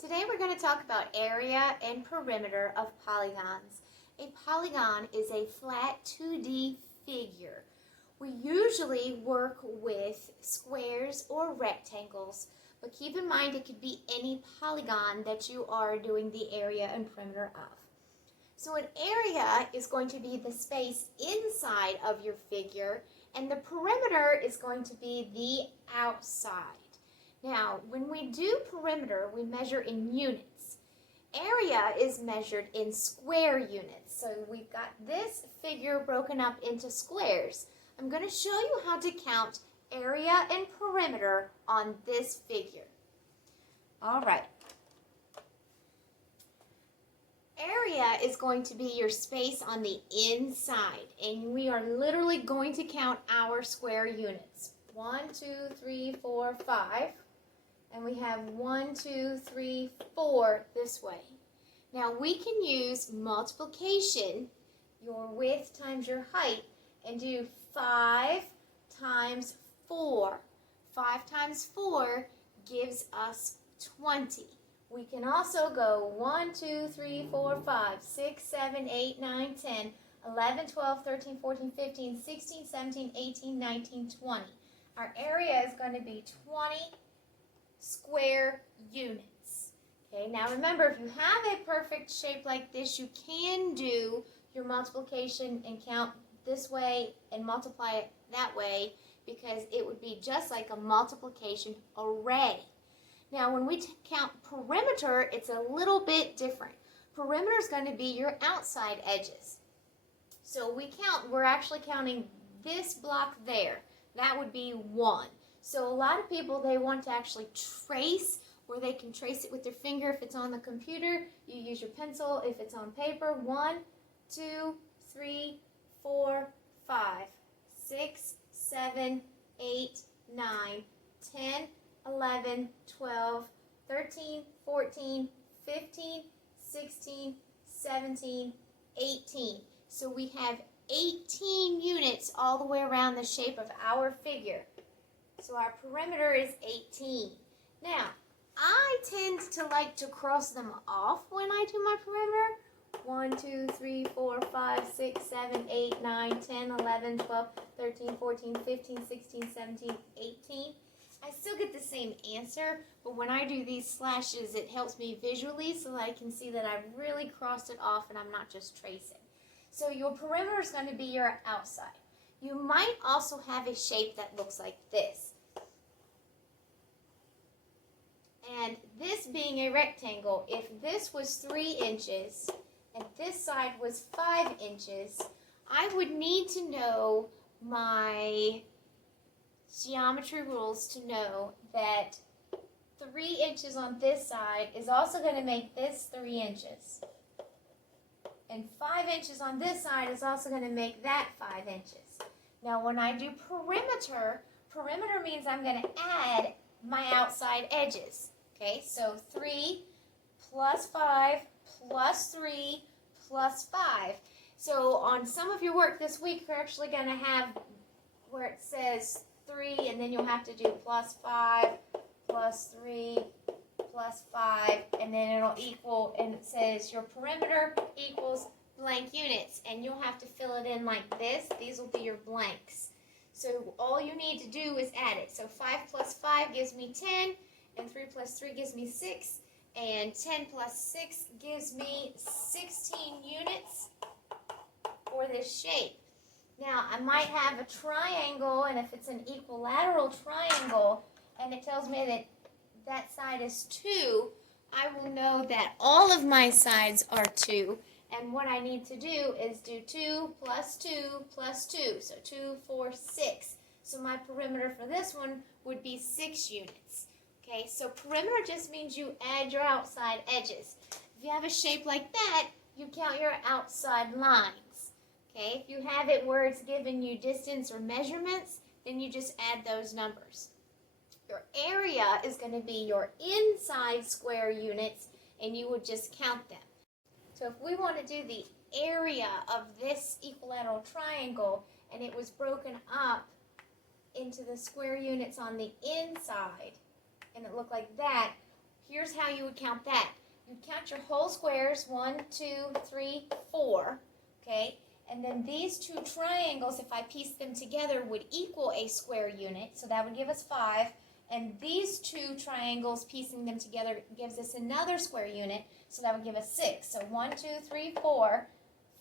Today we're going to talk about area and perimeter of polygons. A polygon is a flat 2D figure. We usually work with squares or rectangles, but keep in mind it could be any polygon that you are doing the area and perimeter of. So an area is going to be the space inside of your figure, and the perimeter is going to be the outside. Now, when we do perimeter, we measure in units. Area is measured in square units. So we've got this figure broken up into squares. I'm going to show you how to count area and perimeter on this figure. All right. Area is going to be your space on the inside, and we are literally going to count our square units. 1, 2, 3, 4, 5. And we have 1, 2, 3, 4 this way. Now we can use multiplication, your width times your height, and do 5 times 4. 5 times 4 gives us 20. We can also go 1, 2, 3, 4, 5, 6, 7, 8, 9, 10, 11, 12, 13, 14, 15, 16, 17, 18, 19, 20. Our area is going to be 20 square units. Okay, now remember, if you have a perfect shape like this, you can do your multiplication and count this way and multiply it that way, because it would be just like a multiplication array. Now when we count perimeter, it's a little bit different. Perimeter is going to be your outside edges. So we're actually counting this block there. That would be 1. So a lot of people, they want to actually trace, where they can trace it with their finger. If it's on the computer, you use your pencil. If it's on paper, 1, 2, 3, 4, 5, 6, 7, 8, 9, 10, 11, 12, 13, 14, 15, 16, 17, 18. So we have 18 units all the way around the shape of our figure. So our perimeter is 18. Now, I tend to like to cross them off when I do my perimeter. 1, 2, 3, 4, 5, 6, 7, 8, 9, 10, 11, 12, 13, 14, 15, 16, 17, 18. I still get the same answer, but when I do these slashes, it helps me visually so that I can see that I've really crossed it off and I'm not just tracing. So your perimeter is going to be your outside. You might also have a shape that looks like this. And this being a rectangle, if this was 3 inches and this side was 5 inches, I would need to know my geometry rules to know that 3 inches on this side is also going to make this 3 inches. And 5 inches on this side is also going to make that 5 inches. Now when I do perimeter, perimeter means I'm going to add my outside edges. Okay, so 3 plus 5 plus 3 plus 5. So on some of your work this week, you're actually going to have where it says 3, and then you'll have to do plus 5 plus 3 plus 5, and then it'll equal, and it says your perimeter equals blank units, and you'll have to fill it in like this. These will be your blanks. So all you need to do is add it. So 5 plus 5 gives me 10, and 3 plus 3 gives me 6, and 10 plus 6 gives me 16 units for this shape. Now, I might have a triangle, and if it's an equilateral triangle, and it tells me that that side is 2, I will know that all of my sides are 2, and what I need to do is do 2 plus 2 plus 2, so 2, 4, 6. So my perimeter for this one would be 6 units. Okay, so perimeter just means you add your outside edges. If you have a shape like that, you count your outside lines. Okay, if you have it where it's giving you distance or measurements, then you just add those numbers. Your area is going to be your inside square units, and you would just count them. So if we want to do the area of this equilateral triangle, and it was broken up into the square units on the inside, and it looked like that, here's how you would count that. You'd count your whole squares, 1, 2, 3, 4, okay? And then these two triangles, if I piece them together, would equal a square unit, so that would give us 5. And these two triangles, piecing them together, gives us another square unit, so that would give us 6. So 1, 2, 3, 4,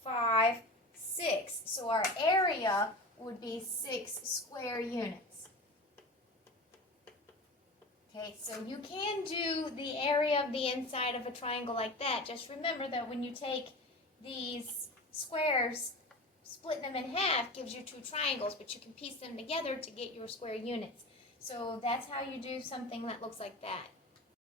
5, 6. So our area would be 6 square units. Okay, so you can do the area of the inside of a triangle like that. Just remember that when you take these squares, splitting them in half gives you two triangles, but you can piece them together to get your square units. So that's how you do something that looks like that.